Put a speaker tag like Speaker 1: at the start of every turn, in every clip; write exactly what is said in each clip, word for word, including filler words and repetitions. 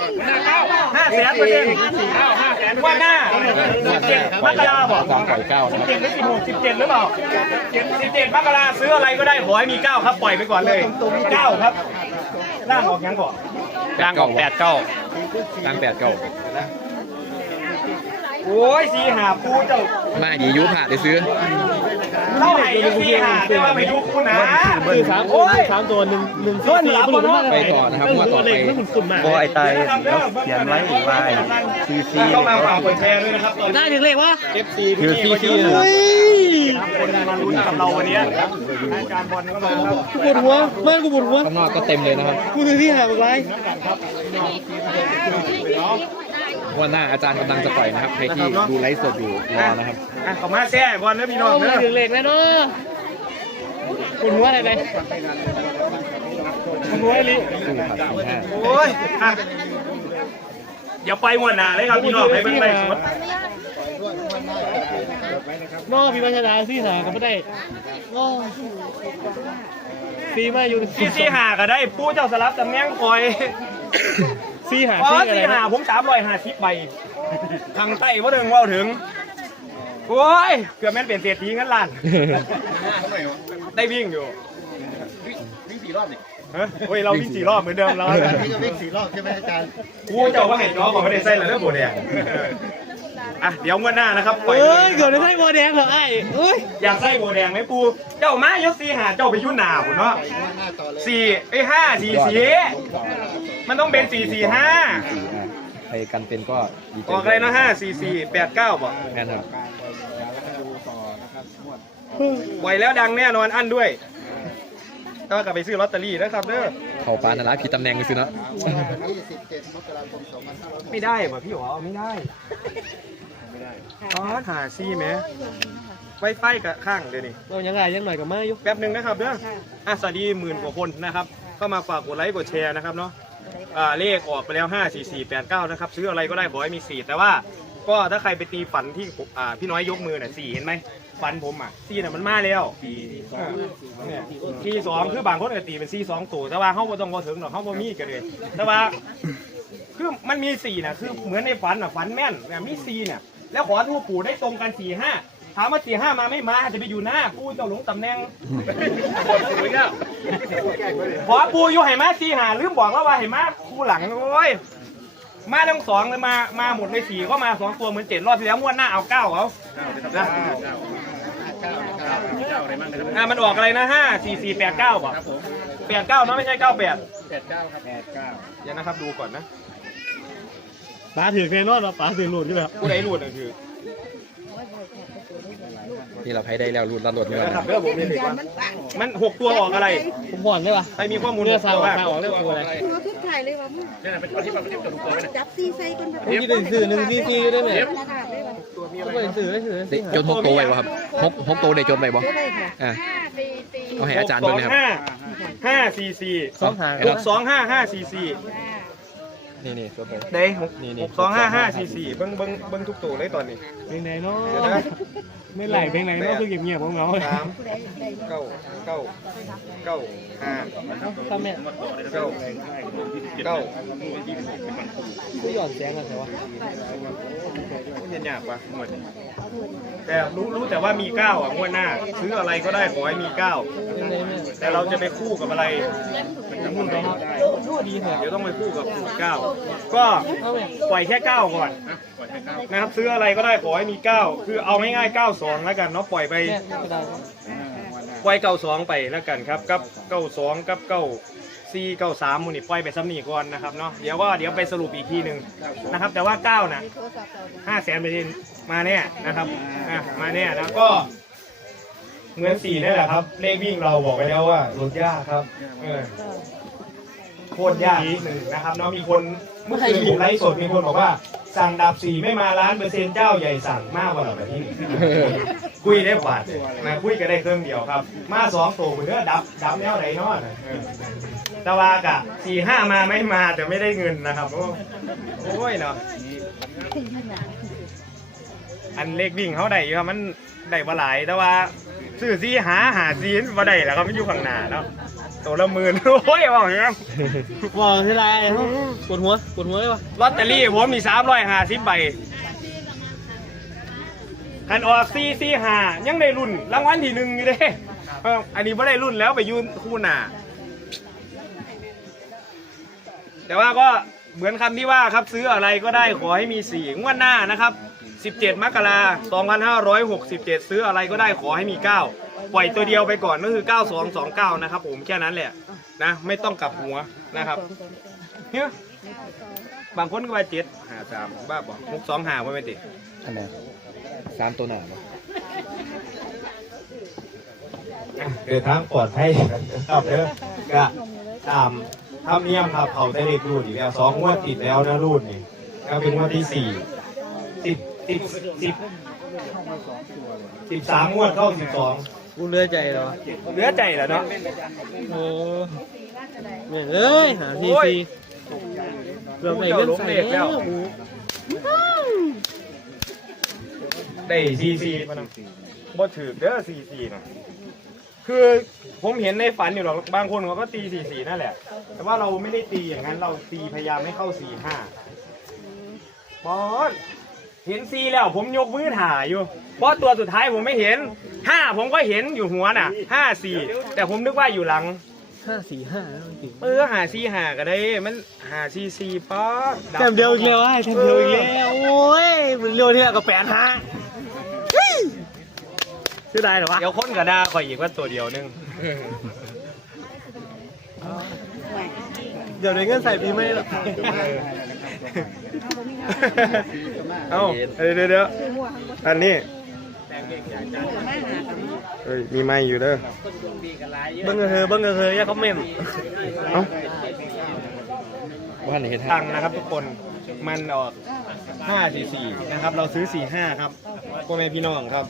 Speaker 1: ห้าแสนเปอร์เซ็นต์ว่าหน้ามักกะลาบอก
Speaker 2: สามปล่อยเก้า
Speaker 1: สิ
Speaker 2: นะ
Speaker 1: บ
Speaker 2: ครับ
Speaker 1: เจ็ดหรือสิบหกสิบเจ็ดหรือเปล่าสิบเจ็ดมักกะลาซื้ออะไรก็ได้ขอให้มีเก้าครับปล่อยไปก่อนเลยเก้าครับล่างออกยังก่อนล่างออกแปดเก้า
Speaker 2: ตั้งแปดเก้า
Speaker 1: โอ้ยสีหาปูเจ้า
Speaker 2: มาดียุผ่าได้ซื้อ
Speaker 1: เท่าไหร่ยูสีหาแต่ว่าไม่ยุคูนะ
Speaker 3: คือสามโอ้ยสามตัวหนึ่งหนึ่งสี่สี่คุณมาก
Speaker 2: ไปต่อนะครับว่าต่อไป
Speaker 3: ไม่ถึงคุณมาก
Speaker 4: บอยไตแล้วเขียนไว้อีกว่าซีซี
Speaker 1: เข้ามาฝากกดแชร์ด้วยนะครับ
Speaker 3: ได้ถึงเลขวะ
Speaker 1: เอฟซี
Speaker 2: คือซีซี
Speaker 3: เฮ้ย
Speaker 1: คนมาลุ้นกับเราวันนี้รายการบอลก็มาครับ
Speaker 3: กูปวดหัวเพื่อนกูปวดหัว
Speaker 2: ข้างนอกก็เต็มเลยนะครับ
Speaker 3: กูถึงที่หาบุกไร
Speaker 2: วันหน้าอาจารย์กำลังจะปล่อยนะครับใครที่ดูไลฟ์สดอยู่รอนะครับ
Speaker 1: อ่ะขอมาแซ่บอลนะพี่น้อง
Speaker 3: ไม่
Speaker 1: เนอะ
Speaker 3: ถึงเลขแน่นอนปวดหัวอะไรไปปวดหัวไอ้ลิ
Speaker 2: สู้ผัดสี่ห้า
Speaker 1: โอ้ยอ่ะอย่าไปหัวหน้าเลยครับพี่น้องให้เป็นไปสด
Speaker 3: นอกพี่บัญชาสี่หาก็ไม่ได้นอซีมาอยู่
Speaker 1: ซีซีหาก็ได้ผู้เจ้าสลับตำแหน่งคอย
Speaker 3: ซีหา
Speaker 1: อ๋อ
Speaker 3: ซีอะไร
Speaker 1: ซีหาผมสามร้อยห้าสิบใบทางใต้ว่าถึงว่าถึงโอ้ยเกือบแม่นเปลี่ยนเศรษฐีงั้นล้านได้วิ่งอยู่วิ่งสี่รอบดิฮะโอ้ยเราวิ่งสี่รอบเหมือนเดิมเราวิ่งสี่รอบใช่ไหมอาจารย์กูเจ้าว่าเห็นน้องบอกไม่ได้ใส่แล้วเรื่องโบเนี่ยอ่ะเดี๋ยวงวดหน้านะครับปล่อย
Speaker 3: เอ้ยเกิดอะไรโมแดงเหรอไอ้เอ้ย
Speaker 1: อยากใส่โบแดงไหมปูเจ้ามายกซีหาเจ้าไปยุ่นหนาผมเนาะสี่ไอ้ห้าสี่สี่มันต้องเป็นสี่สี่ห้า
Speaker 2: ใครกันเป็นก็ดีใจ
Speaker 1: ออกอะไรนะห้าสี่สี่แปดเก้าบอก
Speaker 2: แน่นครับ
Speaker 1: ไหวแล้วดังแน่นอนอันด้วยก็กลับไปซื้อลอตเตอรี่นะครับเด้อ
Speaker 2: เขาปานาราผิดตำแหน่งไปซื้อเนาะ
Speaker 1: ไม่ได้ป่ะพี่หรอไม่ได้อ๋อหาซี่ไหมไฟไฟกับข้างเดี๋ยวนี้
Speaker 3: เรายังไงยังหน่อยกับมาอยู่
Speaker 1: แป๊บหนึ่งนะครับเด้ออ่ะสวัสดีหมื่นกว่าคนนะครับเข้ามาฝากกดไลค์กดแชร์นะครับเนาะอ่าเลขออกไปแล้วห้าสี่สี่แปดเก้านะครับซื้ออะไรก็ได้ขอให้มีสี่แต่ว่าก็ถ้าใครไปตีฝันที่อ่าพี่น้อยยกมือน่ะสี่เห็นไหมฝันผมอ่ะสี่น่ะมันมาแล้วเนี่ยสี่สองคือบางคนก็ตีเป็นสี่สองตัวแต่ว่าเขาบ่ต้องบ่ถึงหรอกเขาบ่มีกันเลยแต่ว่าคือมันมีสี่น่ะคือเหมือนในฝันอ่ะฝันแม่นเนี่ยมีสี่เนี่ยแล้วขอทูปปู่ได้ตรงกันสี่ห้าถามว่าสี่ห้ามาไม่มาจะไปอยู่หน้าปู่เจ้าหลงตำแหน่งขอปู่อยู่ให้มาสี่หาลืมบอกแล้วว่าให้มาคู่หลังโอ้ยมาทั้งสองเลยมามาหมดเลยสี่ก็มาสองตัวเหมือนเจ็ดรอบที่แล้วงวดหน้าเอาเก้าเขานะอ่ะมันออกอะไรนะห้าสี่สี่แปดเก้าป่ะแปดเก้าเนาะไม่ใช่เก้าแปดแปดเก้าครับแปดเก้าเดี๋ยวนะครับดูก่อนนะ
Speaker 3: ป๋าถือแน่นอนว่าป๋าถือหลุดอยู่แล้ว
Speaker 1: ผู้ใดรูดนั่นคือ
Speaker 2: นี่เราให้ได้แล้วรูดรันโหลด
Speaker 1: เดี๋
Speaker 2: เงิ
Speaker 1: ยวน นะครับเรื่องผมนี่มันหกตัวออกอะไร
Speaker 3: ผมผ่อนได้ปะ
Speaker 1: ใครมีข้อมูล
Speaker 3: เรือซาว
Speaker 1: บ้าง
Speaker 3: ออกเรื่องอะไร
Speaker 5: ตัวทุกถ่ายเลยว่ามึงจับซีไซก่อนแบบ
Speaker 3: ผมที่ได้สื่อหนึ่งซีซีได้ไหม
Speaker 5: กระดาษเลยว่า
Speaker 3: ผมได้สื่อได้สื่อ
Speaker 2: ได้จนหกโตวไว้บ่ครับหกหกโตวได้จนไว้บ่
Speaker 5: ตัวเลยค่ะ
Speaker 2: อ่ะเอาให้อาจารย์
Speaker 1: ส
Speaker 2: ดู
Speaker 1: อง
Speaker 2: นะครับ
Speaker 1: ห้าห้าสี่สี่
Speaker 3: สองหาง
Speaker 1: หกสองห้าห้าสี่สี่
Speaker 2: นี่นี่จนไป
Speaker 1: เด้หกหกสองห้าห้าสี่สี่เบิ้งเบิ้งเบิ้งทุกตัวเลยตอนนี้
Speaker 3: เพลงไหนเนาะ
Speaker 1: เดี๋ยวนะ
Speaker 3: ไม่ไหลเพลงไหนเนาะคือเงียบๆของเรา
Speaker 1: สามเก้าเก้าเก้าห้า
Speaker 3: ทำเนี่ย
Speaker 1: เก้าเก้า
Speaker 3: ไม่หย่อนแสงกันแต่ว่า
Speaker 1: เห็นยากปะหมดแต่รู้รู้แต่ว่ามีเก้าอ่ะงวดหน้า ซื้ออะไรก็ได้ขอให้มีเก้า
Speaker 3: เป็นไงแม่
Speaker 1: แต่เราจะไปคู่กับอะไร
Speaker 3: มุ่งไปครับดูดีเถอะ
Speaker 1: เดี๋ยวต้องไปคู่กับเก้าก็ปล่อยแค่เก้าก่อนนะครับซื้ออะไรก็ได้ขอให้มีเก้าคือเอาง่ายๆเก้าสองแล้วกันเนาะปล่อยไป
Speaker 3: แค่กระดาษ
Speaker 1: ปล่อยเก้าสองไปแล้วกันครับกับเก้าสองกับเก้าสี่เก้าสามมูนี่ปล่อยไปซ้ำนี่ก่อนนะครับเนาะเดี๋ยวว่าเดี๋ยวไปสรุปอีกทีหนึ่งนะครับ แต่ว่าเก้านะห้าแสนเปอร์เซ็นต์มาแน่นะครับอ่ะมาแน่นะก็เหมือนสี่นี่แหละครับ เลขวิ่งเราบอกไปแล้วว่าลดยากครับเออโคตรยากนิดหนึ่งนะครับเนาะมีคนเมื่อคืนผมไลฟ์สดมีคนบอกว่าสั่งดับสี่ไม่มาล้านเปอร์เซ็นต์เจ้าใหญ่สั่งมากกว่าแบบนี้คุยได้กว่านะคุยก็ได้เครื่องเดียวครับ มาสองตัวเนื้อดับดับแนวไหนเนาะตะวากะสี่ห้ามาไม่มาแต่ไม่ได้เงินนะครับโอ้ยเนาะอันเลขวิ่งเขาได้อยู่ครับมันได้บ่หลายแต่ว่าซื้อซีหาหาซีนบ่ได้แล้วครับมันอยู่ข้างหน้าเนาะตัวละหมื่นโอ้ยบอกอย่างนั้น
Speaker 3: ว่าที่ไรปวดหัวปวดหัวเลยวะ
Speaker 1: ลอตเตอรี่ผมมีสามร้อยห้าสิบใบคันออกซีซีหายังได้รุ่นรางวัลที่หนึ่งอยู่เด้เอออันนี้ไม่ได้รุ่นแล้วไปยืนคู่หน้าแต่ว่าก็เหมือนคำที่ว่าครับซื้ออะไรก็ได้ขอให้มีสี่งวดหน้านะครับสิบเจ็ดมกราคมสองพันห้าร้อยหกสิบเจ็ดซื้ออะไรก็ได้ขอให้มีเก้าปล่อยตัวเดียวไปก่อนก็คือเก้าสองสองเก้านะครับผมแค่นั้นแหละนะไม่ต้องกลับหัวนะครับเนี่ยบางคนก็ไปเจ็ดหาสามบ้าบอกหกสองหาไม่เป็นติ
Speaker 2: อันไหนสามตัวหนาเนาะ
Speaker 1: เดินทางปลอดภัยครับเด้อก็ตามทำเนียมครับเขาได้เลขรูดอีกแล้วสองงวดติดแล้วนะรูดนี่ก็เป็นงวดที่สี่สิบสิบสิบสิบสามงวดเข้าสิบสอง
Speaker 3: กูเลือใจเหรอ
Speaker 1: เหลือใจแล้วเนาะ
Speaker 3: โอ้เนี่ยเอ้ยหาทีซีเราไปเล่นใส่แล้ว
Speaker 1: ได้ซีซีบ่ถือเด้อซีซีนะคือผมเห็นในฝันอยู่หรอกบางคนเขาก็ตีซีซีนั่นแหละ แต่ว่าเราไม่ได้ตีอย่างนั้นเราตีพยายามให้เข้าสี่ห้าบอสเห็นซีแล้วผมยกมือถ่ายอยู่เพราะตัวสุดท้ายผมไม่เห็นห้าผมก็เห็นอยู่หัวน่ะห้าสี่แต่ผมนึกว่าอยู่หลัง
Speaker 3: ห้าสี่ห้าจริง
Speaker 1: เออหาซีหาก็ได้มันหาซีซีป๊อด
Speaker 3: แต้มเดียวอีกแล้วไอ้แต้มเดียวอีกแล้วโอ้ยมันเร็วที่กับแปดห้าชื่อได้หรอวะ
Speaker 1: เดี๋ยวคนก็ด่าข่อยอีกว่าตัวเดียวนึง
Speaker 3: เดี๋ยวในเงินใส่ปีไม่หรอก
Speaker 1: เอ้าเดี๋ยวเดี๋ยวเดี๋ยวอันนี้เฮ้ยมีไม้อยู่เด้อ
Speaker 3: เบิ้งเธอเบิ้งเธออย่าคอมเมนต์
Speaker 1: เอ้า
Speaker 2: ว่าไหนเห็น
Speaker 1: ตังค์นะครับทุกคนมันออกห้าสี่สี่นะครับเราซื้อสี่ห้าครับพ่อแม่พี่น้องครับ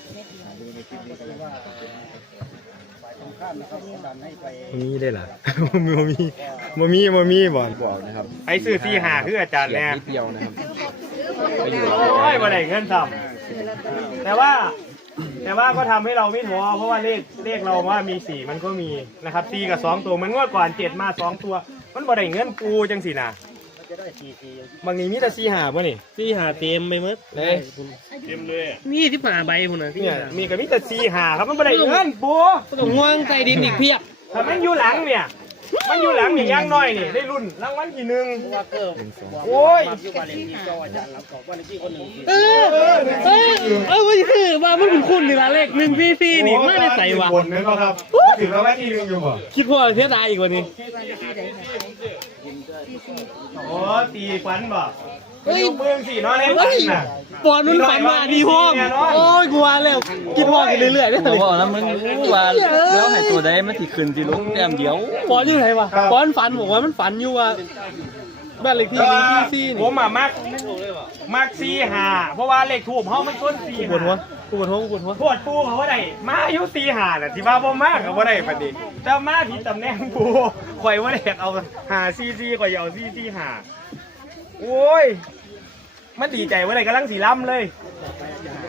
Speaker 1: มีได้เหรอ มีมีมีมีมีบ่อน
Speaker 2: บอกนะครับ
Speaker 1: ไอ้ซื้อสี่ห้าคืออาจารย์
Speaker 2: เกีย
Speaker 1: แน่
Speaker 2: รตินิดเดียวนะครับไปอยู่
Speaker 1: โอ้ยมาได้เงินทำแต่ว่า แต่ว่าก็ทำให้เราไม่ท้อเพราะว่าเลขเลขเราว่ามีสี่มันก็มีนะครับสี่กับสองตัวมันงวดก่อนเจ็ดมาสองตัว มันบ่ได้เงินปูจังสินะบางนี้มีแต่สี่ห้าป่ะนี่
Speaker 3: ที่หาเต็มไปหมด
Speaker 1: เลย
Speaker 3: นี่ที่หาใบคุณนะ
Speaker 1: เนี่ยมีกับมีแต่สี่ห้าครับมันบ่ได้เงินปู
Speaker 3: ต้องห่วงใจดินอีกเพียบ
Speaker 1: ถ้ามันอยู่หลังเนี่ย มันอยู่หลังนี่ย่างน้อยนี่ได้รุ่นรางวัลที่หนึ่งโอ้ย
Speaker 3: เออเออเออเออมันคือว่ามันคุณคุณนี่ละเลขหนึ่งซีซีนี่ไม่ได้ใส่ว่ะ
Speaker 1: คนนึงก็ครับถึงรางวัลที่หนึ่งอยู่บ่
Speaker 3: คิดว่าเสียดายอีกวันนี้
Speaker 1: โอ้ตีฟันบ่เฮ้ยเมืองสี่น้อยในฝั
Speaker 3: เฮ้
Speaker 1: น
Speaker 3: ย
Speaker 1: น่ะ
Speaker 3: ปอนนุ่นฝันมาดีห้องโอ้ยกลัวแล้วคิดว่ากันเรื่อยๆได้เลย
Speaker 4: บอกแล้วมึงรู้ว่าแล้วให้ตัวใดมันสิขึ้นสิลงแต้มเดียว
Speaker 3: ปอนอยู่ไหนวะปอนฝันบอกว่ามันฝันอยู่ว่าบ้านเลขที่หนึ่งซีซีนี่
Speaker 1: ผมอ่ะมักมักสี่ห้าเพราะว่าเลขทูบเฮามันต้นสี่
Speaker 3: ปวดหัว
Speaker 1: ห้า
Speaker 3: ปวดหัวปวดหัว
Speaker 1: ปวดปูเขาว่าได้มาอายุสี่ห้าน่ะที่ว่าบ่มากก็บ่ได้ปานนี้แต่มาผิดตำแหน่งปูข่อยว่าได้เอาหาซีซีข่อยเอาซีซีห้าโอ้ยมันดีใจว่าได้กำลังสีล้ำเลย